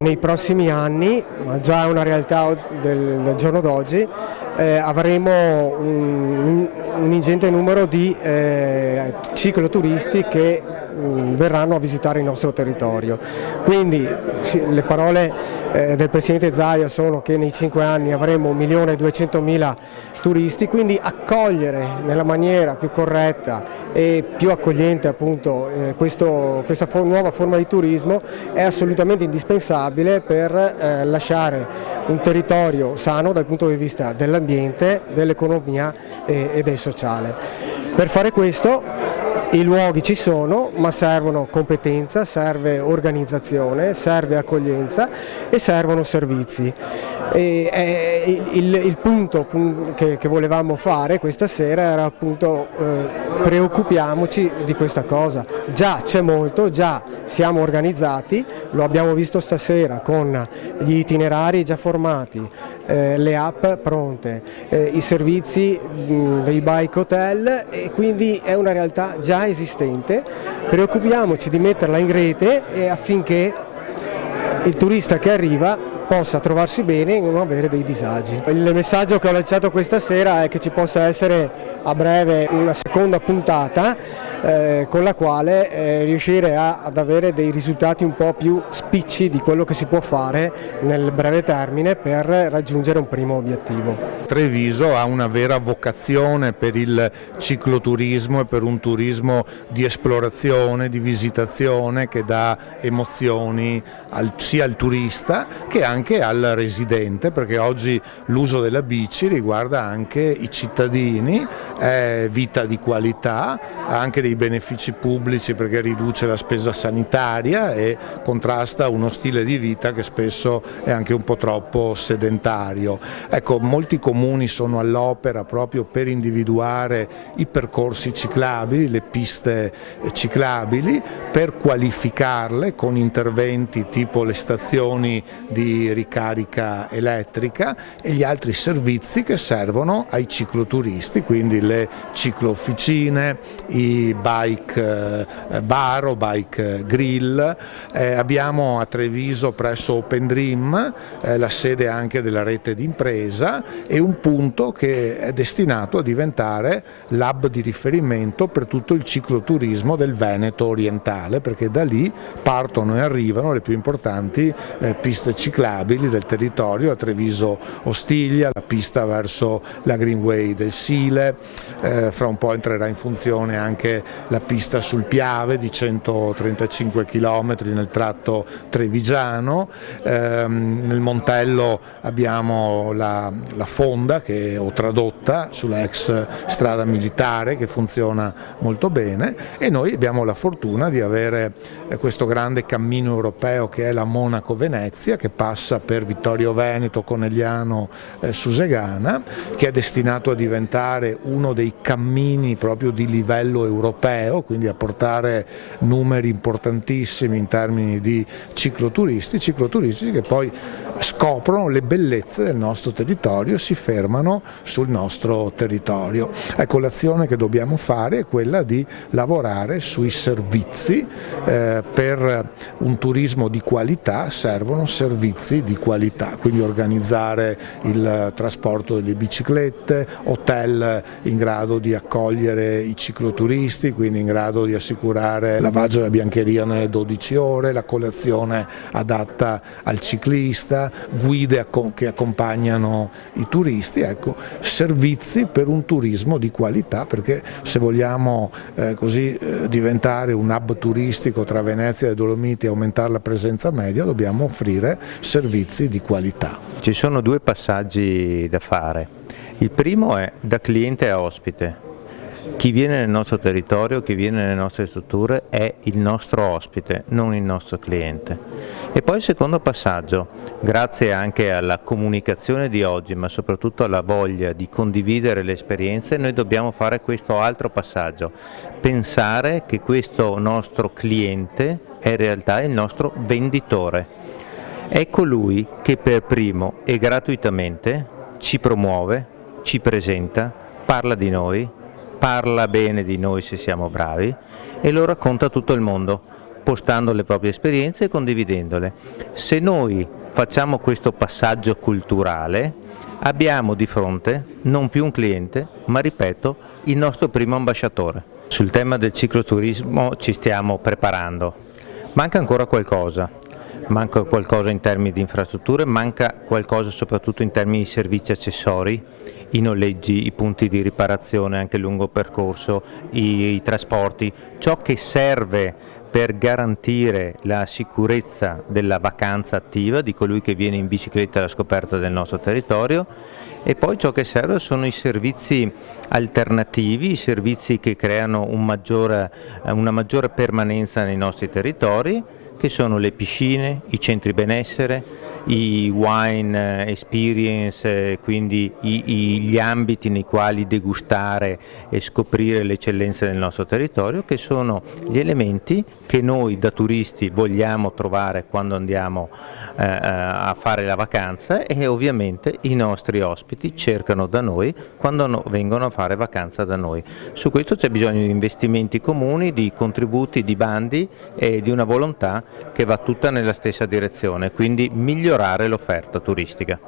Nei prossimi anni, ma già è una realtà del giorno d'oggi, avremo un ingente numero di cicloturisti che verranno a visitare il nostro territorio. Quindi le parole del Presidente Zaia sono che nei 5 anni avremo 1.200.000 turisti, quindi accogliere nella maniera più corretta e più accogliente appunto questa nuova forma di turismo è assolutamente indispensabile per lasciare un territorio sano dal punto di vista dell'ambiente, dell'economia e del sociale. Per fare questo i luoghi ci sono, ma servono competenza, serve organizzazione, serve accoglienza e servono servizi. Il punto che volevamo fare questa sera era appunto preoccupiamoci di questa cosa. Già c'è molto, già siamo organizzati, lo abbiamo visto stasera con gli itinerari già formati, le app pronte, i servizi dei bike hotel, e quindi è una realtà già esistente. Preoccupiamoci di metterla in rete affinché il turista che arriva possa trovarsi bene e non avere dei disagi. Il messaggio che ho lanciato questa sera è che ci possa essere a breve una seconda puntata con la quale riuscire ad avere dei risultati un po' più spicci di quello che si può fare nel breve termine per raggiungere un primo obiettivo. Treviso ha una vera vocazione per il cicloturismo e per un turismo di esplorazione, di visitazione che dà emozioni sia al turista che anche al residente, perché oggi l'uso della bici riguarda anche i cittadini, è vita di qualità, ha anche dei benefici pubblici perché riduce la spesa sanitaria e contrasta uno stile di vita che spesso è anche un po' troppo sedentario. Ecco, molti comuni sono all'opera proprio per individuare i percorsi ciclabili, le piste ciclabili, per qualificarle con interventi tipo le stazioni di ricarica elettrica e gli altri servizi che servono ai cicloturisti, quindi le cicloofficine, i bike bar o bike grill. Abbiamo a Treviso presso Open Dream la sede anche della rete d'impresa e un punto che è destinato a diventare l'hub di riferimento per tutto il cicloturismo del Veneto orientale, perché da lì partono e arrivano le più importanti piste ciclabili del territorio, a Treviso Ostiglia, la pista verso la Greenway del Sile, fra un po' entrerà in funzione anche la pista sul Piave di 135 km nel tratto trevigiano, nel Montello abbiamo la fonda che ho tradotta sulla ex strada militare che funziona molto bene e noi abbiamo la fortuna di avere questo grande cammino europeo che è la Monaco-Venezia, che passa per Vittorio Veneto, Conegliano, Susegana, che è destinato a diventare uno dei cammini proprio di livello europeo, quindi a portare numeri importantissimi in termini di cicloturisti che poi scoprono le bellezze del nostro territorio e si fermano sul nostro territorio. Ecco, l'azione che dobbiamo fare è quella di lavorare sui servizi. Per un turismo di qualità servono servizi di qualità, quindi organizzare il trasporto delle biciclette, hotel in grado di accogliere i cicloturisti, quindi in grado di assicurare lavaggio della biancheria nelle 12 ore, la colazione adatta al ciclista, guide che accompagnano i turisti, ecco, servizi per un turismo di qualità, perché se vogliamo diventare un hub turistico tra Venezia e Dolomiti e aumentare la presenza media, dobbiamo offrire servizi di qualità. Ci sono due passaggi da fare. Il primo è da cliente a ospite. Chi viene nel nostro territorio, chi viene nelle nostre strutture è il nostro ospite, non il nostro cliente. E poi il secondo passaggio, grazie anche alla comunicazione di oggi, ma soprattutto alla voglia di condividere le esperienze, noi dobbiamo fare questo altro passaggio, pensare che questo nostro cliente è in realtà il nostro venditore. È colui che per primo e gratuitamente ci promuove, ci presenta, parla di noi, parla bene di noi se siamo bravi e lo racconta a tutto il mondo. spostando le proprie esperienze e condividendole. Se noi facciamo questo passaggio culturale, abbiamo di fronte non più un cliente, ma ripeto, il nostro primo ambasciatore. Sul tema del cicloturismo ci stiamo preparando. Manca ancora qualcosa in termini di infrastrutture, manca qualcosa soprattutto in termini di servizi accessori, i noleggi, i punti di riparazione anche lungo percorso, i trasporti, ciò che serve per garantire la sicurezza della vacanza attiva di colui che viene in bicicletta alla scoperta del nostro territorio, e poi ciò che serve sono i servizi alternativi, i servizi che creano una maggiore permanenza nei nostri territori, che sono le piscine, i centri benessere, i wine experience, quindi gli ambiti nei quali degustare e scoprire le eccellenze del nostro territorio, che sono gli elementi che noi da turisti vogliamo trovare quando andiamo a fare la vacanza, e ovviamente i nostri ospiti cercano da noi quando vengono a fare vacanza da noi. Su questo c'è bisogno di investimenti comuni, di contributi, di bandi e di una volontà che va tutta nella stessa direzione, quindi migliorare l'offerta turistica.